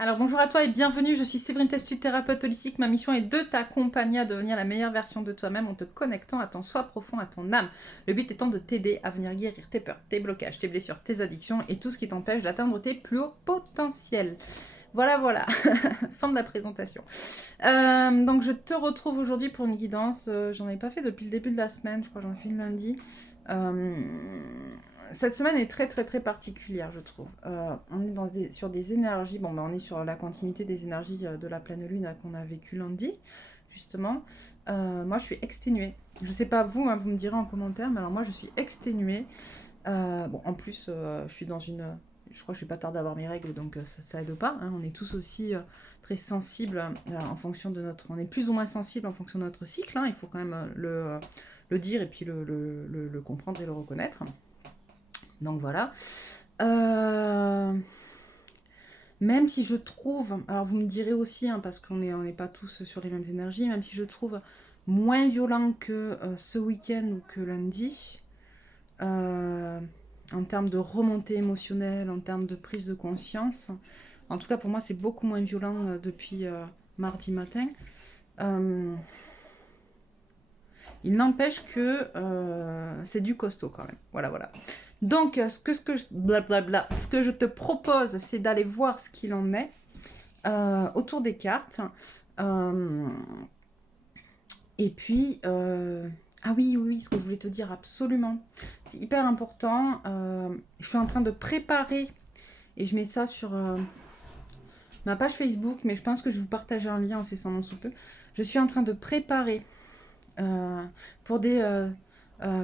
Alors bonjour à toi et bienvenue, je suis Séverine Testu, thérapeute holistique. Ma mission est de t'accompagner à devenir la meilleure version de toi-même en te connectant à ton soi profond, à ton âme. Le but étant de t'aider à venir guérir tes peurs, tes blocages, tes blessures, tes addictions et tout ce qui t'empêche d'atteindre tes plus hauts potentiels. Voilà, fin de la présentation. Donc je te retrouve aujourd'hui pour une guidance. J'en ai pas fait depuis le début de la semaine, je crois que j'en fais le lundi. Cette semaine est très particulière, je trouve. On est sur des énergies, on est sur la continuité des énergies de la pleine lune qu'on a vécu lundi, justement. Moi, je suis exténuée. Je sais pas vous, hein, vous me direz en commentaire, mais alors moi, je suis exténuée. En plus, je suis dans une... Je crois que je suis pas tardée à avoir mes règles, donc ça aide pas. Hein. On est tous aussi très sensibles en fonction de notre... On est plus ou moins sensibles en fonction de notre cycle. Hein. Il faut quand même le dire et puis le comprendre et le reconnaître. Donc voilà. Même si je trouve, alors vous me direz aussi, hein, parce qu'on n'est pas tous sur les mêmes énergies, même si je trouve moins violent que ce week-end ou que lundi, en termes de remontée émotionnelle, en termes de prise de conscience, en tout cas pour moi c'est beaucoup moins violent depuis mardi matin. Il n'empêche que c'est du costaud quand même. Voilà. Donc, ce que je te propose, c'est d'aller voir ce qu'il en est autour des cartes. Et puis, ah oui, ce que je voulais te dire, absolument. C'est hyper important. Je suis en train de préparer, et je mets ça sur ma page Facebook, mais je pense que je vais vous partager un lien incessamment sous peu. Je suis en train de préparer pour des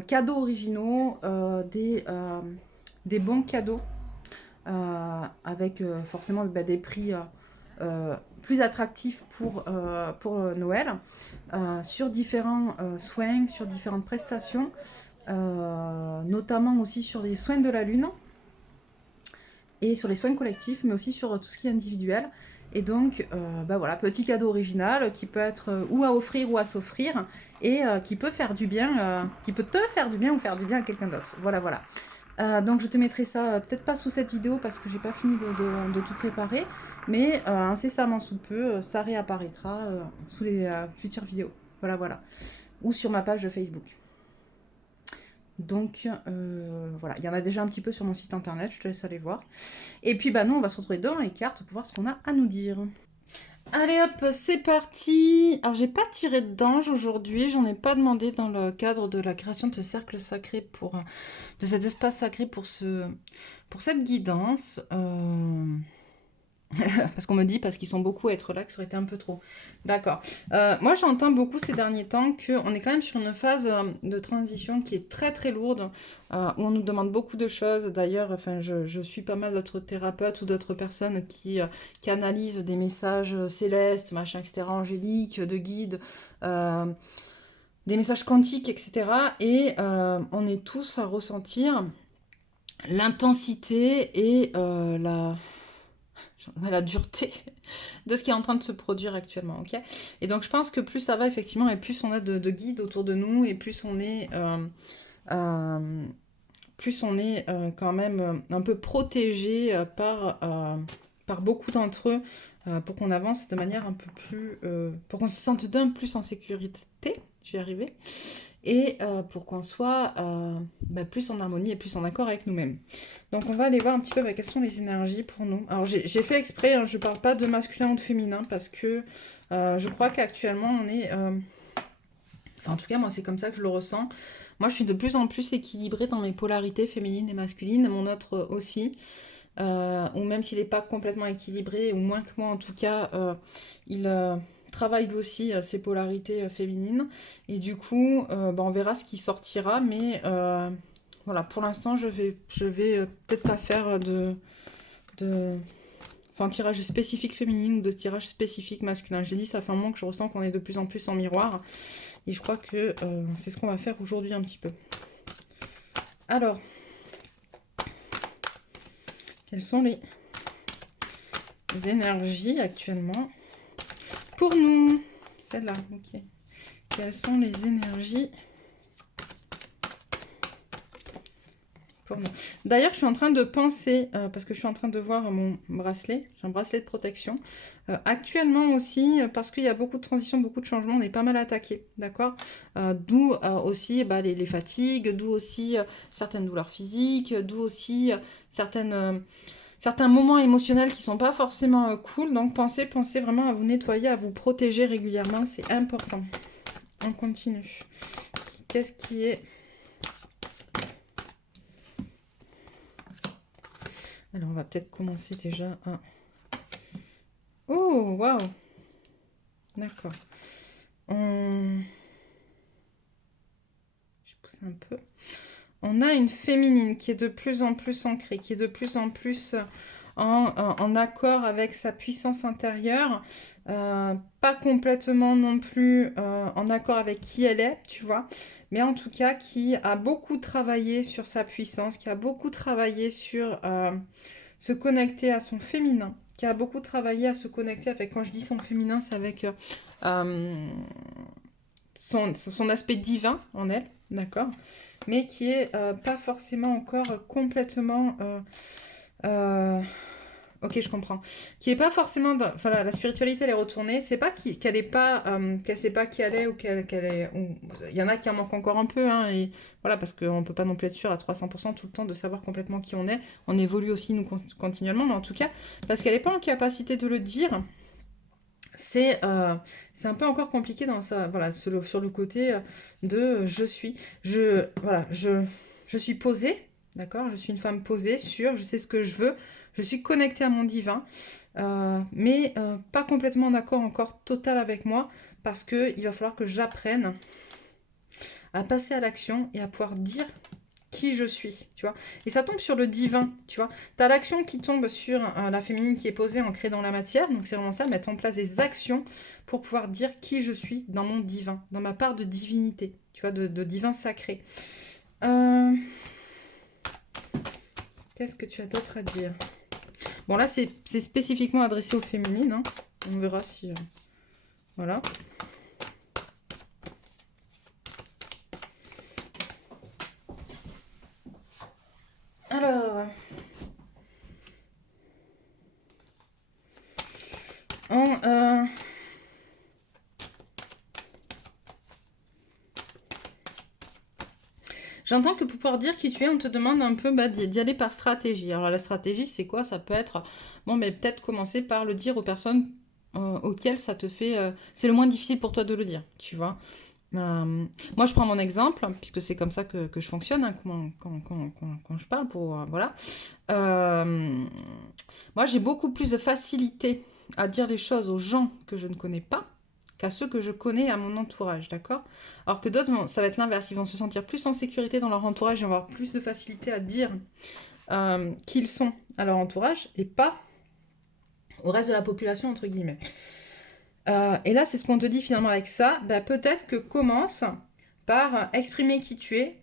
cadeaux originaux, des bons cadeaux avec forcément des prix plus attractifs pour Noël, sur différents soins, sur différentes prestations, notamment aussi sur les soins de la lune et sur les soins collectifs, mais aussi sur tout ce qui est individuel. Et donc, voilà, petit cadeau original qui peut être ou à offrir ou à s'offrir et qui peut faire du bien, qui peut te faire du bien ou faire du bien à quelqu'un d'autre. Voilà. Donc je te mettrai ça, peut-être pas sous cette vidéo parce que j'ai pas fini de tout préparer, mais incessamment sous peu, ça réapparaîtra sous les futures vidéos. Voilà. Ou sur ma page de Facebook. Donc voilà, il y en a déjà un petit peu sur mon site internet, je te laisse aller voir. Et puis nous on va se retrouver dans les cartes pour voir ce qu'on a à nous dire. Allez hop, c'est parti. Alors j'ai pas tiré d'ange aujourd'hui, j'en ai pas demandé dans le cadre de la création de ce cercle sacré de cet espace sacré pour cette guidance. Parce qu'on me dit, parce qu'ils sont beaucoup à être là, que ça aurait été un peu trop. D'accord. Moi, j'entends beaucoup ces derniers temps qu'on est quand même sur une phase de transition qui est très lourde, où on nous demande beaucoup de choses. D'ailleurs, je suis pas mal d'autres thérapeutes ou d'autres personnes qui analysent des messages célestes, machin, etc., angéliques, de guides, des messages quantiques, etc. Et on est tous à ressentir l'intensité et la dureté de ce qui est en train de se produire actuellement, ok. Et donc je pense que plus ça va effectivement, et plus on a de guides autour de nous, et plus on est quand même un peu protégé par beaucoup d'entre eux, pour qu'on avance de manière un peu plus, pour qu'on se sente d'un plus en sécurité, je vais y arriver, et pour qu'on soit plus en harmonie et plus en accord avec nous-mêmes. Donc on va aller voir un petit peu quelles sont les énergies pour nous. Alors j'ai fait exprès, hein, je ne parle pas de masculin ou de féminin, parce que je crois qu'actuellement on est... en tout cas moi c'est comme ça que je le ressens. Moi je suis de plus en plus équilibrée dans mes polarités féminines et masculines, mon autre aussi. Ou même s'il n'est pas complètement équilibré, ou moins que moi en tout cas, il travaille lui aussi ses polarités féminines. Et du coup, on verra ce qui sortira, mais voilà, pour l'instant, je vais peut-être pas faire un tirage spécifique féminine ou de tirage spécifique masculin. J'ai dit, ça fait un moment que je ressens qu'on est de plus en plus en miroir. Et je crois que c'est ce qu'on va faire aujourd'hui un petit peu. Alors, quelles sont les énergies actuellement pour nous? Celle-là, ok. Quelles sont les énergies Pour nous. D'ailleurs, je suis en train de penser, parce que je suis en train de voir mon bracelet, j'ai un bracelet de protection. Actuellement aussi, parce qu'il y a beaucoup de transitions, beaucoup de changements, on est pas mal attaqué, d'accord. D'où aussi les fatigues, d'où aussi certaines douleurs physiques, d'où aussi certains moments émotionnels qui sont pas forcément cool. Donc pensez vraiment à vous nettoyer, à vous protéger régulièrement, c'est important. On continue. Qu'est-ce qui est... Alors, on va peut-être commencer déjà à... Oh, waouh! D'accord. Je pousse un peu. On a une féminine qui est de plus en plus ancrée, qui est de plus en plus en accord avec sa puissance intérieure. Pas complètement non plus en accord avec qui elle est, tu vois. Mais en tout cas, qui a beaucoup travaillé sur sa puissance, qui a beaucoup travaillé sur se connecter à son féminin, qui a beaucoup travaillé à se connecter avec, quand je dis son féminin, c'est avec son aspect divin en elle, d'accord, mais qui est pas forcément encore complètement... ok, je comprends. Qui est pas forcément... Enfin, la spiritualité, elle est retournée. C'est pas qu'elle est pas... qu'elle sait pas qui elle est ou qu'elle est... Il y en a qui en manquent encore un peu, hein, et voilà, parce qu'on peut pas non plus être sûr à 300% tout le temps de savoir complètement qui on est. On évolue aussi, nous, continuellement, mais en tout cas, parce qu'elle est pas en capacité de le dire... C'est un peu encore compliqué dans ça, voilà, sur le côté de je suis. Voilà, je suis posée, d'accord? Je suis une femme posée, sûre, je sais ce que je veux, je suis connectée à mon divin, mais pas complètement en accord encore total avec moi, parce qu'il va falloir que j'apprenne à passer à l'action et à pouvoir dire qui je suis, tu vois. Et ça tombe sur le divin, tu vois. Tu as l'action qui tombe sur la féminine qui est posée, ancrée dans la matière. Donc c'est vraiment ça, mettre en place des actions pour pouvoir dire qui je suis dans mon divin, dans ma part de divinité, tu vois, de divin sacré. Qu'est-ce que tu as d'autre à dire? Bon, là, c'est spécifiquement adressé aux féminines, hein. On verra si... voilà. Alors... J'entends que pour pouvoir dire qui tu es, on te demande un peu d'y aller par stratégie. Alors la stratégie, c'est quoi? Ça peut être, bon, mais peut-être commencer par le dire aux personnes auxquelles ça te fait... c'est le moins difficile pour toi de le dire, tu vois. Moi, je prends mon exemple, puisque c'est comme ça que je fonctionne, hein, quand je parle, voilà. Moi, j'ai beaucoup plus de facilité à dire les choses aux gens que je ne connais pas qu'à ceux que je connais à mon entourage, d'accord? Alors que d'autres, ça va être l'inverse, ils vont se sentir plus en sécurité dans leur entourage et avoir plus de facilité à dire qui ils sont à leur entourage et pas au reste de la population, entre guillemets. Et là, c'est ce qu'on te dit finalement avec ça. Bah, peut-être que commence par exprimer qui tu es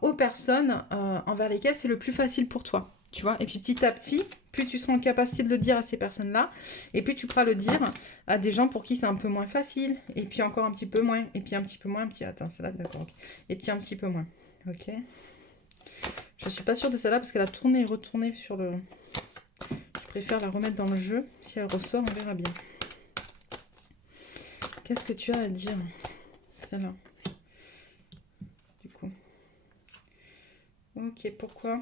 aux personnes envers lesquelles c'est le plus facile pour toi. Tu vois, et puis petit à petit, plus tu seras en capacité de le dire à ces personnes-là, et puis tu pourras le dire à des gens pour qui c'est un peu moins facile, et puis encore un petit peu moins, et puis un petit peu moins, un petit... Attends, celle-là, d'accord, ok. Et puis un petit peu moins, ok. Je suis pas sûre de celle-là parce qu'elle a tourné et retourné sur le... Je préfère la remettre dans le jeu. Si elle ressort, on verra bien. Qu'est-ce que tu as à dire, celle-là? Du coup. Ok, pourquoi?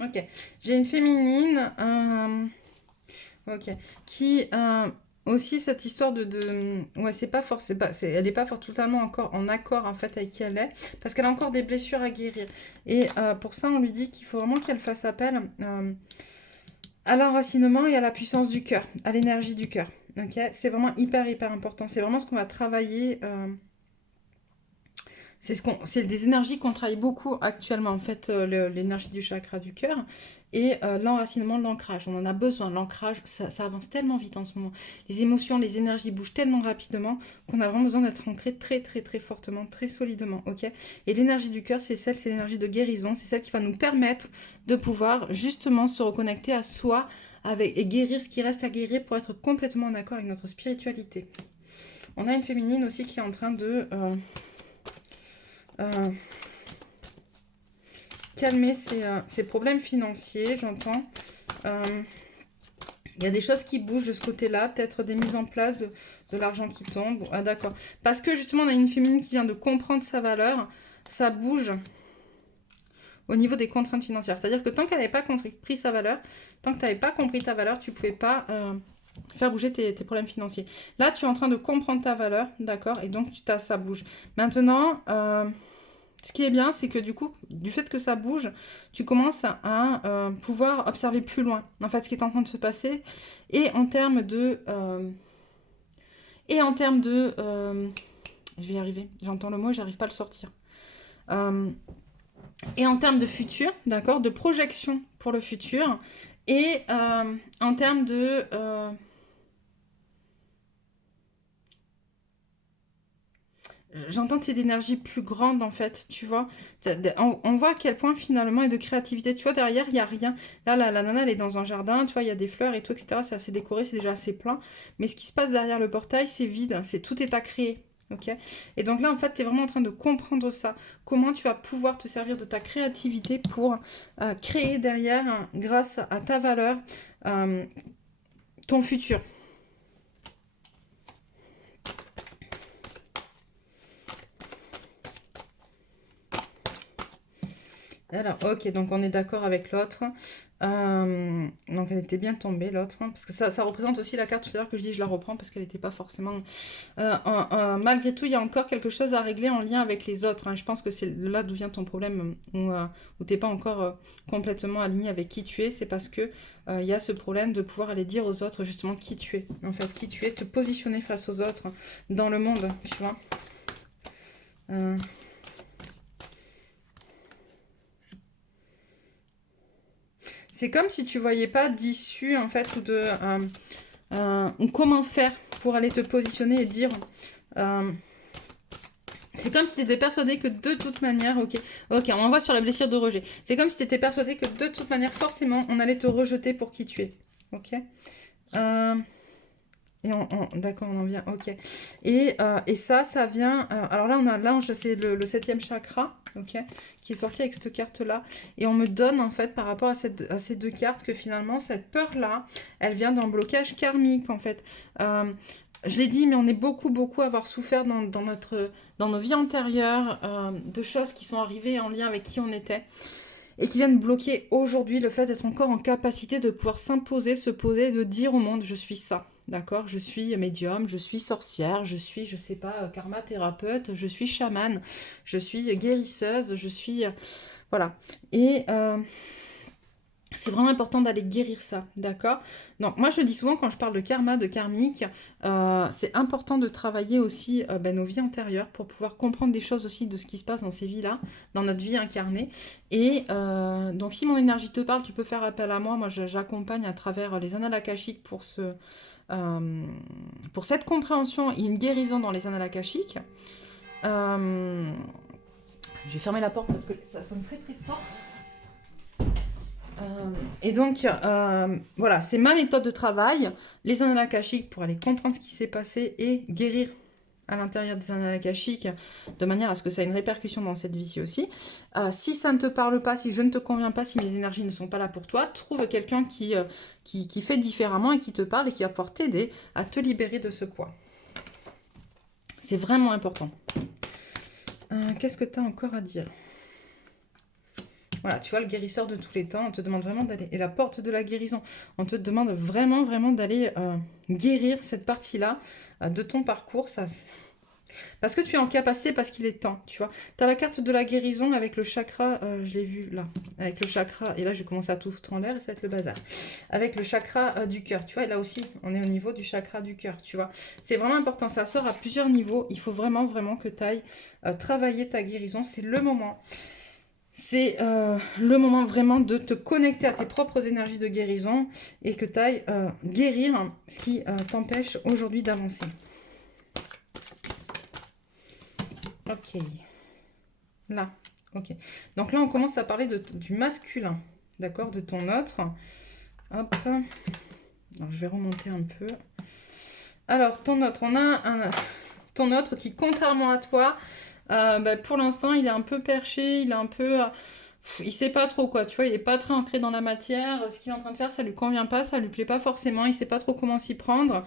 Ok, j'ai une féminine ok, qui aussi cette histoire ouais, c'est pas fort, elle n'est pas fort totalement encore en accord en fait avec qui elle est, parce qu'elle a encore des blessures à guérir. Et pour ça, on lui dit qu'il faut vraiment qu'elle fasse appel à l'enracinement et à la puissance du cœur, à l'énergie du cœur. Ok, c'est vraiment hyper important. C'est vraiment ce qu'on va travailler. c'est des énergies qu'on travaille beaucoup actuellement, en fait, l'énergie du chakra du cœur et l'enracinement, l'ancrage. On en a besoin. L'ancrage, ça avance tellement vite en ce moment. Les émotions, les énergies bougent tellement rapidement qu'on a vraiment besoin d'être ancré très, très, très fortement, très solidement, ok? Et l'énergie du cœur, c'est l'énergie de guérison, c'est celle qui va nous permettre de pouvoir justement se reconnecter à soi et guérir ce qui reste à guérir pour être complètement en accord avec notre spiritualité. On a une féminine aussi qui est en train de... calmer ses problèmes financiers, j'entends. Il y a des choses qui bougent de ce côté-là, peut-être des mises en place de l'argent qui tombe. Ah d'accord. Parce que justement, on a une féminine qui vient de comprendre sa valeur, ça bouge au niveau des contraintes financières. C'est-à-dire que tant qu'elle n'avait pas compris sa valeur, tant que tu n'avais pas compris ta valeur, tu ne pouvais pas faire bouger tes problèmes financiers. Là, tu es en train de comprendre ta valeur, d'accord, et donc ça bouge. Maintenant... ce qui est bien, c'est que du coup, du fait que ça bouge, tu commences à pouvoir observer plus loin, en fait, ce qui est en train de se passer. Et en termes de... je vais y arriver, j'entends le mot et j'arrive pas à le sortir. Et en termes de futur, d'accord, de projection pour le futur. Et en termes de... j'entends que c'est d'énergie plus grande en fait, tu vois. On voit à quel point finalement et de créativité, tu vois, derrière il n'y a rien. Là, la nana elle est dans un jardin, tu vois, il y a des fleurs et tout, etc. C'est assez décoré, c'est déjà assez plein. Mais ce qui se passe derrière le portail, c'est vide, tout est à créer. Ok. Et donc là, en fait, tu es vraiment en train de comprendre ça. Comment tu vas pouvoir te servir de ta créativité pour créer derrière, grâce à ta valeur, ton futur. Alors, ok, donc on est d'accord avec l'autre. Donc elle était bien tombée, l'autre. Parce que ça représente aussi la carte tout à l'heure que je dis, je la reprends parce qu'elle n'était pas forcément... malgré tout, il y a encore quelque chose à régler en lien avec les autres. Hein. Je pense que c'est là d'où vient ton problème, où tu n'es pas encore complètement aligné avec qui tu es. C'est parce que il y a ce problème de pouvoir aller dire aux autres justement qui tu es. En fait, qui tu es, te positionner face aux autres dans le monde, tu vois. C'est comme si tu voyais pas d'issue, en fait, ou comment faire pour aller te positionner et dire... c'est comme si tu étais persuadé que de toute manière... Ok, on envoie sur la blessure de rejet. C'est comme si tu étais persuadé que de toute manière, forcément, on allait te rejeter pour qui tu es. Ok. D'accord, on en vient, ok. Et ça vient... alors là, on a l'ange, c'est le 7e chakra, ok, qui est sorti avec cette carte-là. Et on me donne, en fait, par rapport à ces deux cartes, que finalement, cette peur-là, elle vient d'un blocage karmique, en fait. Je l'ai dit, mais on est beaucoup, beaucoup à avoir souffert dans nos vies antérieures de choses qui sont arrivées en lien avec qui on était. Et qui viennent bloquer aujourd'hui le fait d'être encore en capacité de pouvoir s'imposer, se poser, de dire au monde, je suis ça. D'accord, je suis médium, je suis sorcière, je suis, je sais pas, karma thérapeute, je suis chamane, je suis guérisseuse, je suis... voilà. Et c'est vraiment important d'aller guérir ça, d'accord? Donc moi je dis souvent quand je parle de karma, de karmique, c'est important de travailler aussi nos vies antérieures pour pouvoir comprendre des choses aussi de ce qui se passe dans ces vies-là, dans notre vie incarnée. Et donc si mon énergie te parle, tu peux faire appel à moi. Moi j'accompagne à travers les annales akashiques pour cette compréhension et une guérison dans les annales akashiques. Je vais fermer la porte parce que ça sonne très très fort. Et donc, voilà, c'est ma méthode de travail, les annales akashiques pour aller comprendre ce qui s'est passé et guérir à l'intérieur des annales akashiques de manière à ce que ça ait une répercussion dans cette vie-ci aussi. Si ça ne te parle pas, si je ne te conviens pas, si mes énergies ne sont pas là pour toi, trouve quelqu'un qui fait différemment et qui te parle et qui va pouvoir t'aider à te libérer de ce poids. C'est vraiment important. Qu'est-ce que tu as encore à dire ? Voilà, tu vois, le guérisseur de tous les temps, on te demande vraiment d'aller... Et la porte de la guérison, on te demande vraiment, vraiment d'aller guérir cette partie-là de ton parcours. Ça, Parce que tu es en capacité, parce qu'il est temps, tu vois. Tu as la carte de la guérison avec le chakra, je l'ai vu là, avec le chakra, et là je vais commencer à tout foutre en l'air et ça va être le bazar. Avec le chakra du cœur, tu vois, et là aussi on est au niveau du chakra du cœur, tu vois. C'est vraiment important, ça sort à plusieurs niveaux, il faut vraiment, vraiment que tu ailles travailler ta guérison, c'est le moment. C'est le moment vraiment de te connecter à tes propres énergies de guérison et que tu ailles guérir ce qui t'empêche aujourd'hui d'avancer. Ok. Là. Ok. Donc là, on commence à parler du masculin. D'accord? De ton autre. Hop. Alors, je vais remonter un peu. Alors, ton autre. On a ton autre qui, contrairement à toi, pour l'instant, il est un peu perché. Il est un peu... il sait pas trop quoi, tu vois, il est pas très ancré dans la matière. Ce qu'il est en train de faire, ça lui convient pas, ça lui plaît pas forcément. Il sait pas trop comment s'y prendre.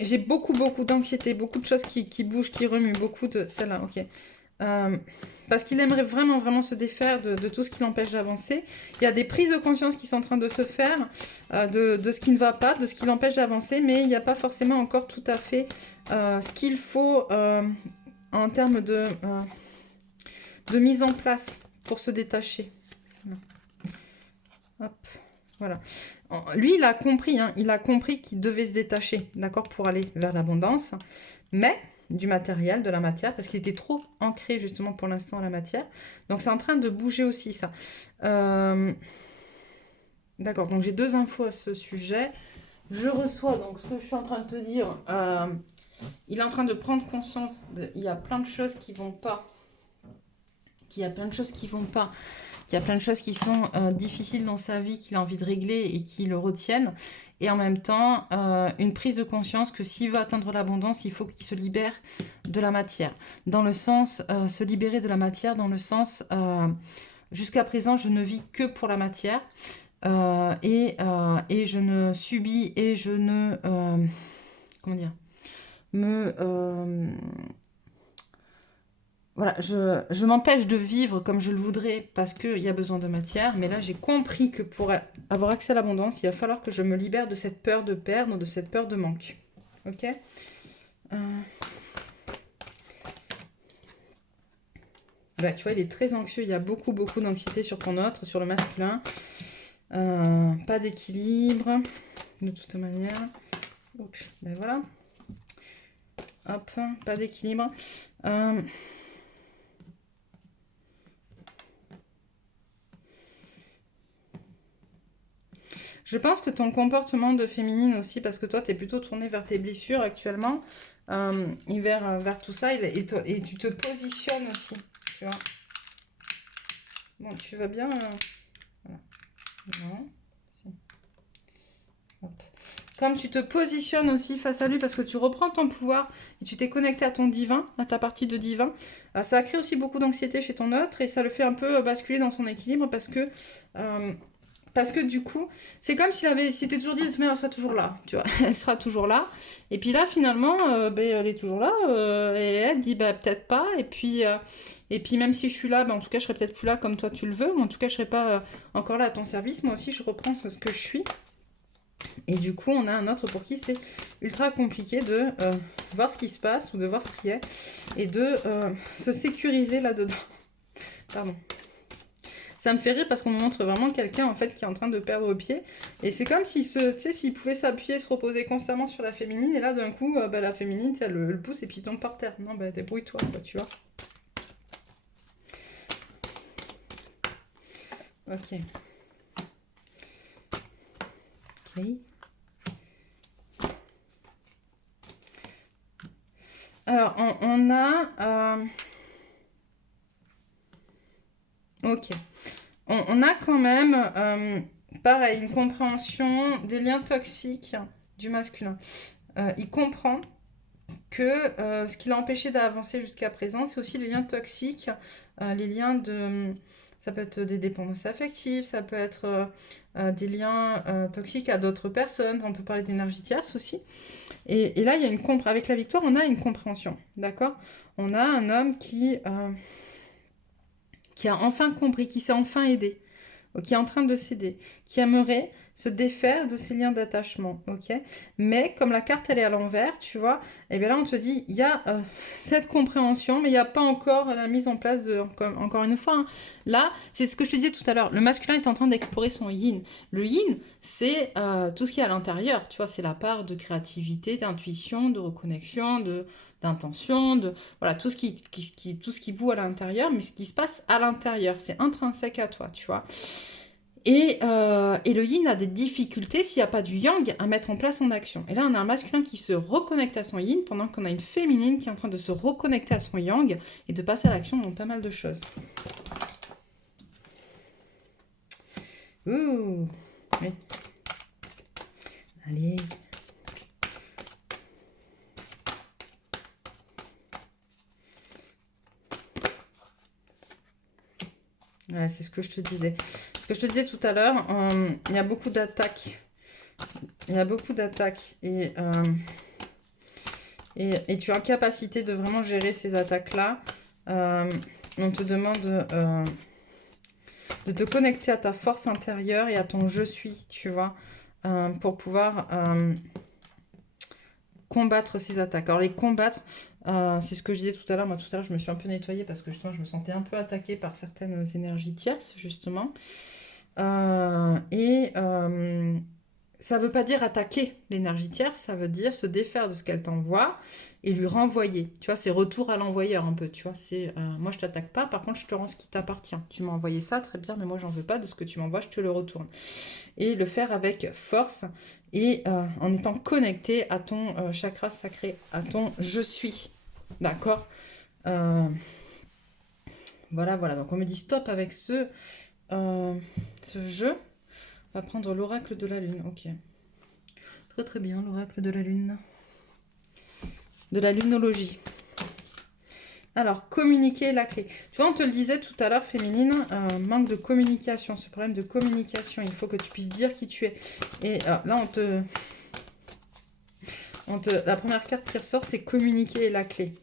J'ai beaucoup d'anxiété, beaucoup de choses qui bougent, qui remuent, beaucoup de... Celle-là, ok. Parce qu'il aimerait vraiment, vraiment se défaire de tout ce qui l'empêche d'avancer. Il y a des prises de conscience qui sont en train de se faire de ce qui ne va pas, de ce qui l'empêche d'avancer, mais il n'y a pas forcément encore tout à fait ce qu'il faut en termes de mise en place pour se détacher. Hop, voilà. Lui, il a compris, hein, il a compris qu'il devait se détacher, d'accord, pour aller vers l'abondance, mais du matériel, de la matière, parce qu'il était trop ancré justement pour l'instant à la matière. Donc c'est en train de bouger aussi ça. D'accord, donc j'ai 2 infos à ce sujet. Je reçois donc ce que je suis en train de te dire. Il est en train de prendre conscience, il y a plein de choses qui vont pas. Qu'il y a plein de choses qui vont pas. Qu'il y a plein de choses qui sont difficiles dans sa vie, qu'il a envie de régler et qui le retiennent. Et en même temps, une prise de conscience que s'il veut atteindre l'abondance, il faut qu'il se libère de la matière. Dans le sens, se libérer de la matière, dans le sens, jusqu'à présent, je ne vis que pour la matière. Et je ne subis et je ne... comment dire voilà, je m'empêche de vivre comme je le voudrais parce qu'il y a besoin de matière, mais là j'ai compris que pour avoir accès à l'abondance, il va falloir que je me libère de cette peur de perdre, de cette peur de manque. Ok tu vois, il est très anxieux, il y a beaucoup d'anxiété sur ton autre, sur le masculin. Pas d'équilibre, de toute manière. Ben voilà. Hop, pas d'équilibre. Je pense que ton comportement de féminine aussi, parce que toi, tu es plutôt tournée vers tes blessures actuellement, et vers tout ça, et tu te positionnes aussi, tu vois. Bon, tu vas bien... voilà. Non. Hop. Comme tu te positionnes aussi face à lui, parce que tu reprends ton pouvoir, et tu t'es connecté à ton divin, à ta partie de divin, ça a créé aussi beaucoup d'anxiété chez ton autre, et ça le fait un peu basculer dans son équilibre, parce que du coup, c'est comme s'il s'était toujours dit de toute manière, elle sera toujours là, tu vois, elle sera toujours là. Et puis là, finalement, elle est toujours là, et elle dit peut-être pas. Et puis même si je suis là, en tout cas, je serai peut-être plus là comme toi tu le veux, mais en tout cas, je serai pas encore là à ton service. Moi aussi, je reprends ce que je suis. Et du coup, on a un autre pour qui c'est ultra compliqué de voir ce qui se passe ou de voir ce qui est et de se sécuriser là-dedans. Pardon. Ça me fait rire parce qu'on nous montre vraiment quelqu'un en fait qui est en train de perdre pied. Et c'est comme s'il pouvait s'appuyer, se reposer constamment sur la féminine. Et là, d'un coup, la féminine, elle le pousse et puis il tombe par terre. Non, débrouille-toi, tu vois. Ok. Ok. Alors, on a... ok. On a quand même, pareil, une compréhension des liens toxiques du masculin. Il comprend que ce qui l'a empêché d'avancer jusqu'à présent, c'est aussi les liens toxiques, les liens de... Ça peut être des dépendances affectives, ça peut être des liens toxiques à d'autres personnes, on peut parler d'énergie tierce aussi. Et là, il y a avec la victoire, on a une compréhension, d'accord? On a un homme qui a enfin compris, qui s'est enfin aidé. qui est en train de céder, qui aimerait se défaire de ces liens d'attachement, ok? Mais comme la carte, elle est à l'envers, tu vois, et bien là, on te dit, il y a cette compréhension, mais il n'y a pas encore la mise en place de, encore une fois, hein, là, c'est ce que je te disais tout à l'heure, le masculin est en train d'explorer son yin. Le yin, c'est tout ce qui est à l'intérieur, tu vois, c'est la part de créativité, d'intuition, de reconnexion, d'intention, de voilà, tout ce tout ce qui bout à l'intérieur, mais ce qui se passe à l'intérieur, c'est intrinsèque à toi, tu vois. Et le yin a des difficultés s'il n'y a pas du yang à mettre en place en action. Et là, on a un masculin qui se reconnecte à son yin, pendant qu'on a une féminine qui est en train de se reconnecter à son yang et de passer à l'action dans pas mal de choses. Ouh, oui. Allez. Ouais, c'est ce que je te disais. Ce que je te disais tout à l'heure, il y a beaucoup d'attaques. Il y a beaucoup d'attaques. Et tu es en capacité de vraiment gérer ces attaques-là. On te demande de te connecter à ta force intérieure et à ton je suis, tu vois, pour pouvoir combattre ces attaques. Alors les combattre, c'est ce que je disais tout à l'heure. Moi tout à l'heure je me suis un peu nettoyée parce que justement je me sentais un peu attaquée par certaines énergies tierces justement. Ça ne veut pas dire attaquer l'énergie tierce, ça veut dire se défaire de ce qu'elle t'envoie et lui renvoyer. Tu vois, c'est retour à l'envoyeur un peu, tu vois. C'est moi je t'attaque pas, par contre je te rends ce qui t'appartient. Tu m'as envoyé ça, très bien, mais moi j'en veux pas de ce que tu m'envoies, je te le retourne. Et le faire avec force et en étant connecté à ton chakra sacré, à ton je suis. D'accord. Voilà, voilà. Donc on me dit stop avec ce jeu. On va prendre l'oracle de la lune. Ok. Très très bien, l'oracle de la lune. De la lunologie. Alors, communiquer la clé. Tu vois, on te le disait tout à l'heure, féminine, manque de communication, ce problème de communication. Il faut que tu puisses dire qui tu es. Et là, la première carte qui ressort, c'est communiquer la clé.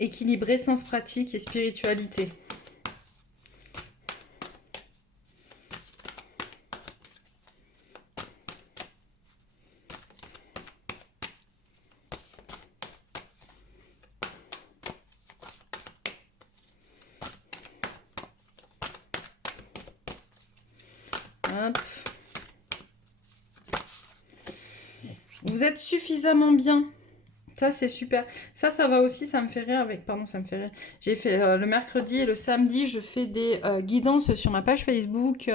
Équilibrer sens pratique et spiritualité. Hop. Vous êtes suffisamment bien. Ça, c'est super. Ça va aussi, ça me fait rire avec... Pardon, ça me fait rire. J'ai fait le mercredi et le samedi, je fais des guidances sur ma page Facebook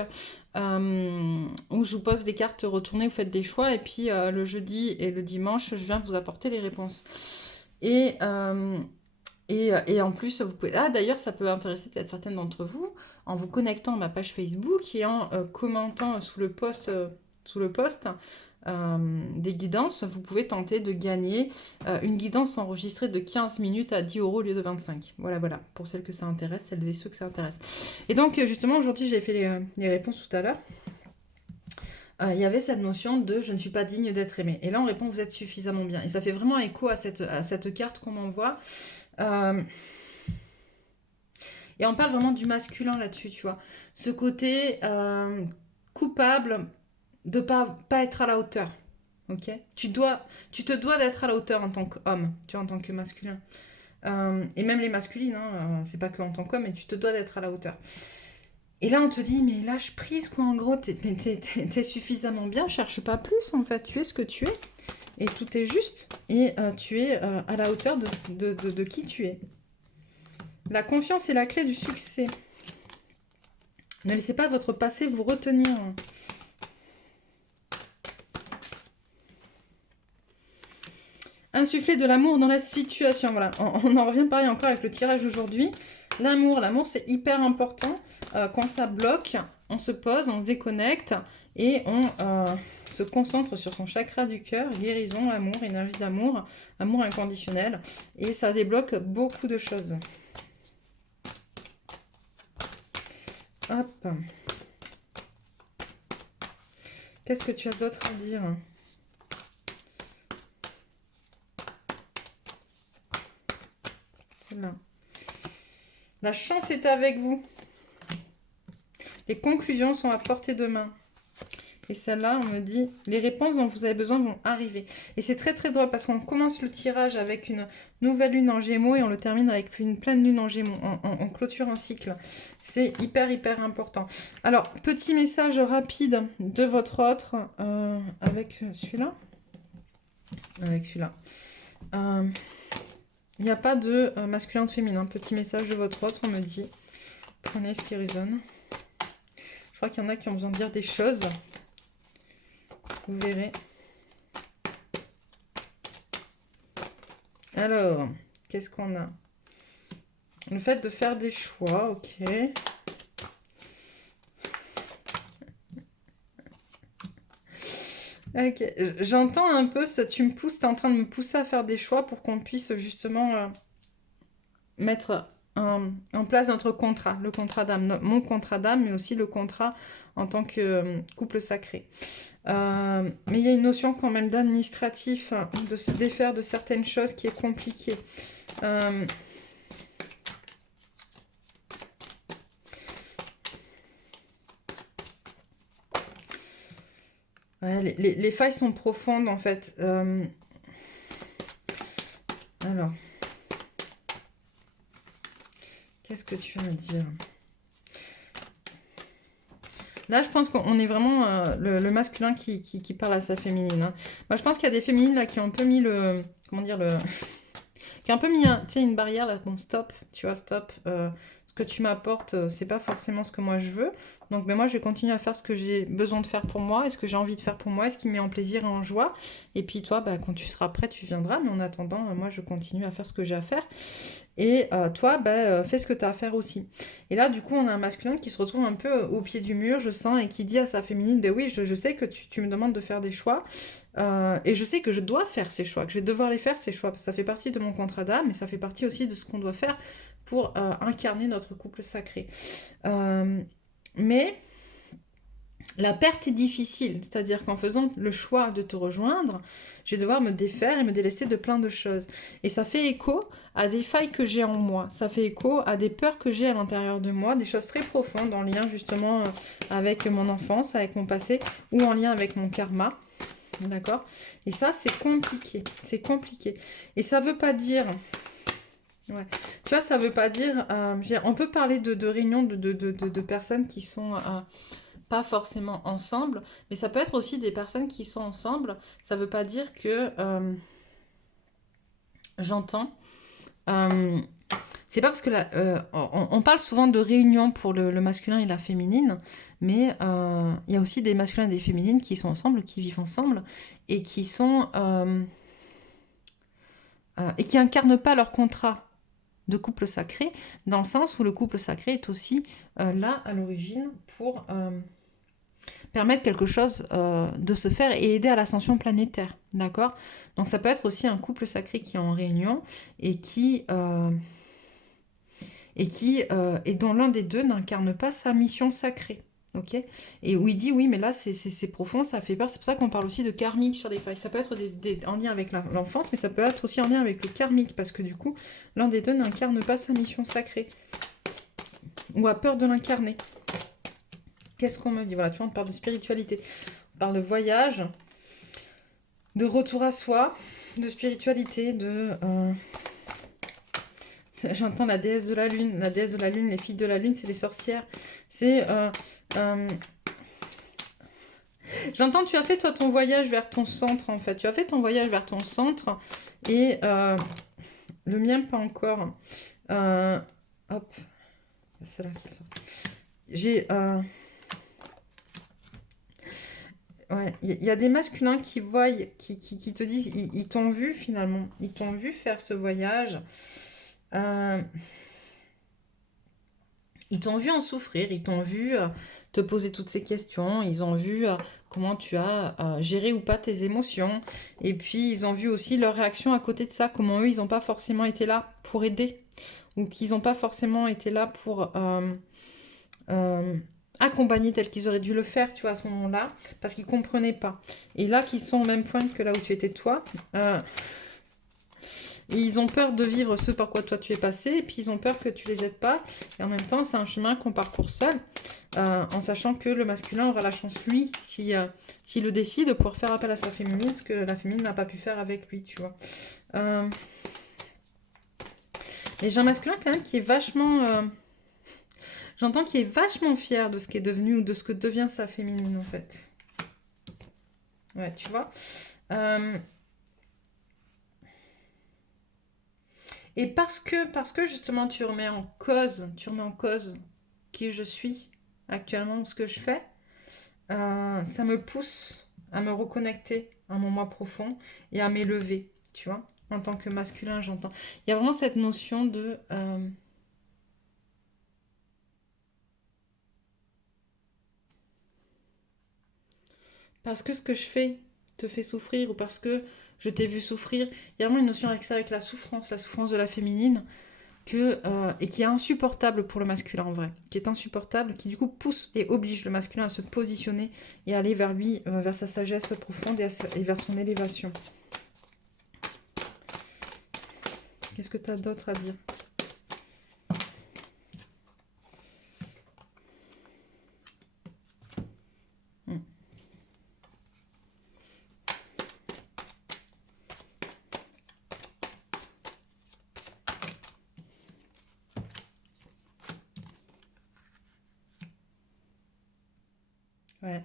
où je vous pose des cartes retournées, vous faites des choix. Et puis le jeudi et le dimanche, je viens vous apporter les réponses. Et en plus, vous pouvez... Ah, d'ailleurs, ça peut intéresser peut-être certaines d'entre vous, en vous connectant à ma page Facebook et en commentant sous le post des guidances, vous pouvez tenter de gagner une guidance enregistrée de 15 minutes à 10 € au lieu de 25. Voilà, voilà, pour celles que ça intéresse, celles et ceux que ça intéresse. Et donc, justement, aujourd'hui, j'ai fait les réponses tout à l'heure. Il y avait cette notion de je ne suis pas digne d'être aimé. Et là, on répond vous êtes suffisamment bien. Et ça fait vraiment écho à cette carte qu'on m'envoie. Et on parle vraiment du masculin là-dessus, tu vois. Ce côté coupable de pas être à la hauteur. Ok, tu te dois d'être à la hauteur en tant qu'homme, tu vois, en tant que masculin. Et même les masculines, hein, c'est pas que en tant qu'homme, mais tu te dois d'être à la hauteur. Et là, on te dit, mais lâche prise, quoi, en gros, t'es suffisamment bien, cherche pas plus, en fait, tu es ce que tu es, et tout est juste, et tu es à la hauteur de qui tu es. La confiance est la clé du succès. Ne laissez pas votre passé vous retenir. Insuffler de l'amour dans la situation. Voilà, on en revient pareil encore avec le tirage d'aujourd'hui. L'amour, c'est hyper important. Quand ça bloque, on se pose, on se déconnecte et on se concentre sur son chakra du cœur. Guérison, amour, énergie d'amour, amour inconditionnel. Et ça débloque beaucoup de choses. Hop. Qu'est-ce que tu as d'autre à dire ? Là. La chance est avec vous. Les conclusions sont à portée de main. Et celle-là, on me dit, les réponses dont vous avez besoin vont arriver. Et c'est très très drôle parce qu'on commence le tirage avec une nouvelle lune en Gémeaux et on le termine avec une pleine lune en Gémeaux. On clôture un cycle. C'est hyper hyper important. Alors, petit message rapide de votre autre avec celui-là. Avec celui-là. Il n'y a pas de masculin ou de féminin. Petit message de votre autre, on me dit. Prenez ce qui résonne. Je crois qu'il y en a qui ont besoin de dire des choses. Vous verrez. Alors, qu'est-ce qu'on a? Le fait de faire des choix, ok. Ok, j'entends un peu ça, tu me pousses, tu es en train de me pousser à faire des choix pour qu'on puisse justement mettre en place notre contrat, le contrat d'âme, mon contrat d'âme, mais aussi le contrat en tant que couple sacré. Mais il y a une notion quand même d'administratif, de se défaire de certaines choses qui est compliquée. Ouais, les failles sont profondes en fait. Alors, qu'est-ce que tu as à dire? Là, je pense qu'on est vraiment le masculin qui parle à sa féminine. Hein. Moi, je pense qu'il y a des féminines là qui ont un peu mis le... Comment dire le... qui a un peu mis une barrière là, bon stop, tu vois, stop. Ce que tu m'apportes, c'est pas forcément ce que moi je veux. Donc ben, moi je vais continuer à faire ce que j'ai besoin de faire pour moi, et ce que j'ai envie de faire pour moi, et ce qui me met en plaisir et en joie. Et puis toi, ben, quand tu seras prêt, tu viendras. Mais en attendant, moi je continue à faire ce que j'ai à faire. Et toi, ben, fais ce que tu as à faire aussi. Et là, du coup, on a un masculin qui se retrouve un peu au pied du mur, je sens, et qui dit à sa féminine, ben oui, je sais que tu me demandes de faire des choix. Et je sais que je dois faire ces choix, que je vais devoir les faire ces choix, parce que ça fait partie de mon contrat d'âme, mais ça fait partie aussi de ce qu'on doit faire pour incarner notre couple sacré. Mais la perte est difficile, c'est-à-dire qu'en faisant le choix de te rejoindre, je vais devoir me défaire et me délester de plein de choses. Et ça fait écho à des failles que j'ai en moi, ça fait écho à des peurs que j'ai à l'intérieur de moi, des choses très profondes en lien justement avec mon enfance, avec mon passé, ou en lien avec mon karma. D'accord? Et ça, c'est compliqué. C'est compliqué. Et ça veut pas dire... Ouais. Tu vois, ça veut pas dire... on peut parler de réunions de personnes qui sont pas forcément ensemble, mais ça peut être aussi des personnes qui sont ensemble. Ça veut pas dire que... j'entends... c'est pas parce que on parle souvent de réunion pour le masculin et la féminine, mais il y a aussi des masculins et des féminines qui sont ensemble, qui vivent ensemble et qui sont et qui incarnent pas leur contrat de couple sacré, dans le sens où le couple sacré est aussi là à l'origine pour permettre quelque chose de se faire et aider à l'ascension planétaire, d'accord? Donc ça peut être aussi un couple sacré qui est en réunion et dont l'un des deux n'incarne pas sa mission sacrée. Ok, et où il dit oui, mais là c'est profond, ça fait peur. C'est pour ça qu'on parle aussi de karmique sur les failles. Ça peut être en lien avec l'enfance, mais ça peut être aussi en lien avec le karmique, parce que du coup, l'un des deux n'incarne pas sa mission sacrée ou a peur de l'incarner. Qu'est-ce qu'on me dit? Voilà, tu vois, on parle de spiritualité, on parle de voyage, de retour à soi, de spiritualité, de... J'entends la déesse de la lune. La déesse de la lune, les filles de la lune, c'est les sorcières. C'est... J'entends, tu as fait toi ton voyage vers ton centre en fait. Tu as fait ton voyage vers ton centre et le mien pas encore. Hop, c'est là qui sort. J'ai... Ouais, il y a des masculins qui voient, qui te disent, ils t'ont vu finalement. Ils t'ont vu faire ce voyage. Ils t'ont vu en souffrir, ils t'ont vu te poser toutes ces questions, ils ont vu comment tu as géré ou pas tes émotions, et puis ils ont vu aussi leur réaction à côté de ça, comment eux, ils n'ont pas forcément été là pour aider, ou qu'ils n'ont pas forcément été là pour accompagner tel qu'ils auraient dû le faire, tu vois, à ce moment-là, parce qu'ils ne comprenaient pas. Et là, qu'ils sont au même point que là où tu étais toi, Et ils ont peur de vivre ce par quoi toi tu es passé, et puis ils ont peur que tu les aides pas. Et en même temps, c'est un chemin qu'on parcourt seul, en sachant que le masculin aura la chance, lui, s'il le décide, de pouvoir faire appel à sa féminine, ce que la féminine n'a pas pu faire avec lui, tu vois. Et j'ai un masculin quand même qui est vachement... j'entends qu'il est vachement fier de ce qui est devenu ou de ce que devient sa féminine, en fait. Ouais, tu vois. Et parce que justement tu remets en cause qui je suis actuellement, ce que je fais, ça me pousse à me reconnecter à mon moi profond et à m'élever, tu vois. En tant que masculin, j'entends. Il y a vraiment cette notion de... parce que ce que je fais te fait souffrir ou parce que je t'ai vu souffrir, il y a vraiment une notion avec ça, avec la souffrance de la féminine, et qui est insupportable pour le masculin en vrai, qui est insupportable, qui du coup pousse et oblige le masculin à se positionner et aller vers lui, vers sa sagesse profonde et vers son élévation. Qu'est-ce que tu as d'autre à dire? Ouais.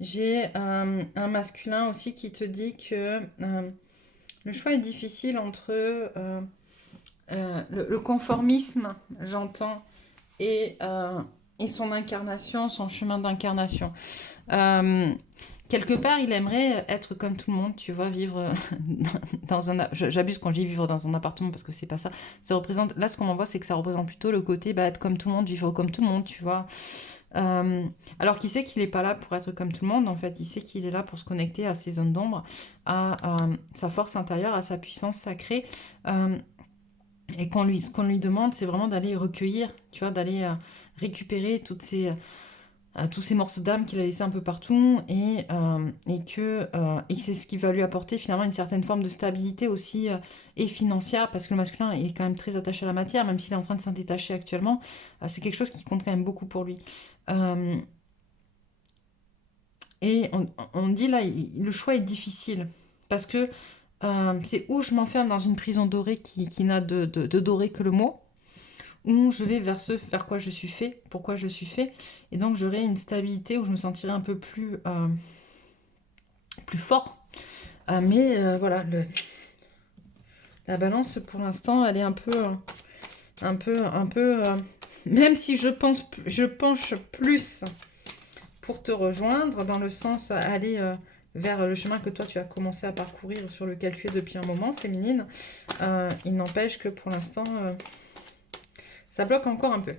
J'ai un masculin aussi qui te dit que le choix est difficile entre le conformisme, j'entends, et, et son incarnation, son chemin d'incarnation. Euh, Quelque part, il aimerait être comme tout le monde, tu vois, vivre dans un... J'abuse quand je dis vivre dans un appartement parce que c'est pas ça. Ça représente... Là, ce qu'on en voit, c'est que ça représente plutôt le côté être comme tout le monde, vivre comme tout le monde, tu vois. Euh, alors qu'il sait qu'il n'est pas là pour être comme tout le monde, en fait. Il sait qu'il est là pour se connecter à ses zones d'ombre, à sa force intérieure, à sa puissance sacrée. Et ce qu'on lui demande, c'est vraiment d'aller recueillir, tu vois, d'aller récupérer tous ces morceaux d'âme qu'il a laissés un peu partout et c'est ce qui va lui apporter finalement une certaine forme de stabilité aussi et financière parce que le masculin est quand même très attaché à la matière même s'il est en train de s'en détacher actuellement, c'est quelque chose qui compte quand même beaucoup pour lui. Euh, et on dit là, le choix est difficile parce que c'est où je m'enferme dans une prison dorée qui n'a de doré que le mot, où je vais vers ce vers quoi je suis fait, pourquoi je suis fait, et donc j'aurai une stabilité où je me sentirai un peu plus fort. Mais voilà, la balance pour l'instant, elle est un peu, même si je penche plus pour te rejoindre, dans le sens à aller vers le chemin que toi tu as commencé à parcourir, sur lequel tu es depuis un moment, féminine, il n'empêche que pour l'instant, ça bloque encore un peu.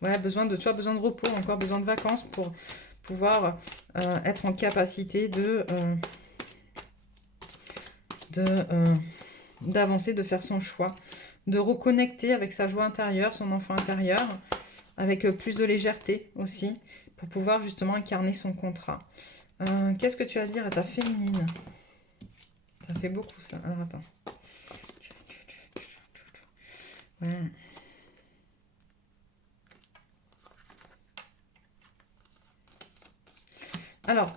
Ouais, besoin de repos, encore besoin de vacances pour pouvoir être en capacité d'avancer, de faire son choix, de reconnecter avec sa joie intérieure, son enfant intérieur, avec plus de légèreté aussi, pour pouvoir justement incarner son contrat. Qu'est-ce que tu as à dire à ta féminine? Ça fait beaucoup ça. Alors attends. Ouais. Alors,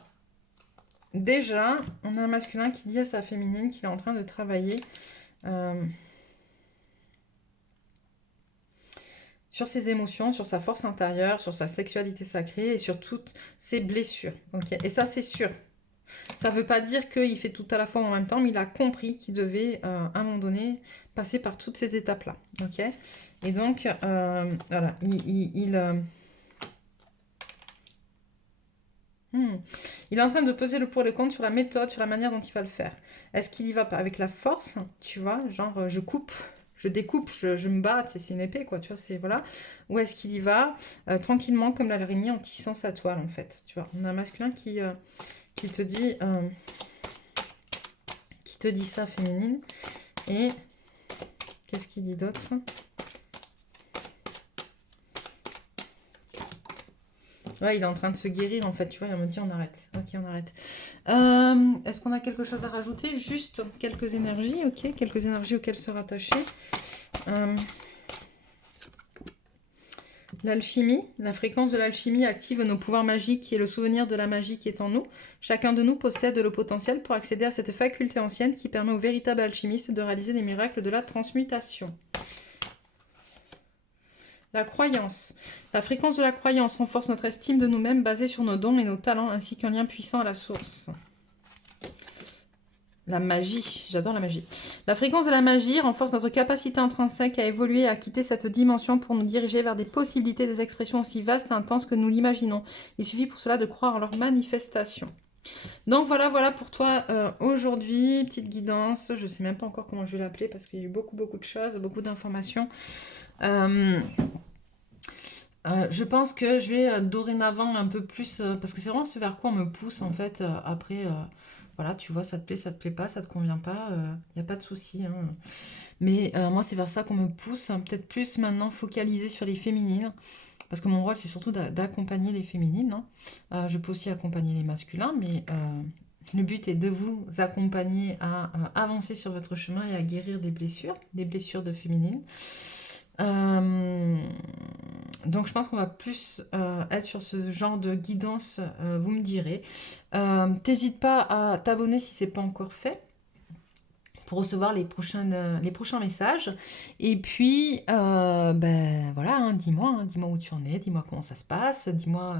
déjà, on a un masculin qui dit à sa féminine qu'il est en train de travailler sur ses émotions, sur sa force intérieure, sur sa sexualité sacrée et sur toutes ses blessures. Okay. Et ça, c'est sûr. Ça ne veut pas dire qu'il fait tout à la fois en même temps, mais il a compris qu'il devait, à un moment donné, passer par toutes ces étapes-là. Okay. Et donc, voilà, il est en train de peser le pour et le contre sur la méthode, sur la manière dont il va le faire. Est-ce qu'il y va pas avec la force, tu vois, genre je coupe, je découpe, je me bats, c'est une épée, quoi, tu vois, c'est voilà. Ou est-ce qu'il y va tranquillement comme l'araignée en tissant sa toile, en fait, tu vois. On a un masculin qui te dit ça, féminine. Et qu'est-ce qu'il dit d'autre? Ouais, il est en train de se guérir, en fait, tu vois, il me dit on arrête. Ok, on arrête. Est-ce qu'on a quelque chose à rajouter? Juste quelques énergies, ok, quelques énergies auxquelles se rattacher. L'alchimie, la fréquence de l'alchimie active nos pouvoirs magiques et le souvenir de la magie qui est en nous. Chacun de nous possède le potentiel pour accéder à cette faculté ancienne qui permet aux véritables alchimistes de réaliser les miracles de la transmutation. La croyance. La fréquence de la croyance renforce notre estime de nous-mêmes basée sur nos dons et nos talents ainsi qu'un lien puissant à la source. La magie, j'adore la magie. La fréquence de la magie renforce notre capacité intrinsèque à évoluer et à quitter cette dimension pour nous diriger vers des possibilités, des expressions aussi vastes et intenses que nous l'imaginons. Il suffit pour cela de croire en leur manifestation. Donc voilà pour toi aujourd'hui, petite guidance. Je ne sais même pas encore comment je vais l'appeler parce qu'il y a eu beaucoup de choses, beaucoup d'informations. Je pense que je vais dorénavant un peu plus, parce que c'est vraiment ce vers quoi on me pousse en fait après. Voilà, tu vois, ça te plaît pas, ça te convient pas, il n'y a pas de souci. Hein. Mais moi, c'est vers ça qu'on me pousse, hein, peut-être plus maintenant focaliser sur les féminines, parce que mon rôle, c'est surtout d'accompagner les féminines. Hein. Je peux aussi accompagner les masculins, mais le but est de vous accompagner à avancer sur votre chemin et à guérir des blessures de féminines. Donc je pense qu'on va plus être sur ce genre de guidance, vous me direz. T'hésites pas à t'abonner si c'est pas encore fait pour recevoir les prochains messages. Et puis, voilà, hein, dis-moi où tu en es, dis-moi comment ça se passe, dis-nous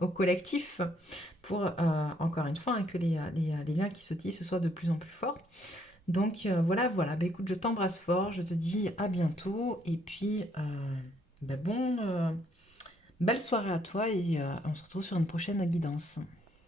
au collectif pour, encore une fois, hein, que les liens qui se tissent soient de plus en plus forts. Donc voilà. Bah, écoute, je t'embrasse fort, je te dis à bientôt. Et puis, belle soirée à toi et on se retrouve sur une prochaine guidance.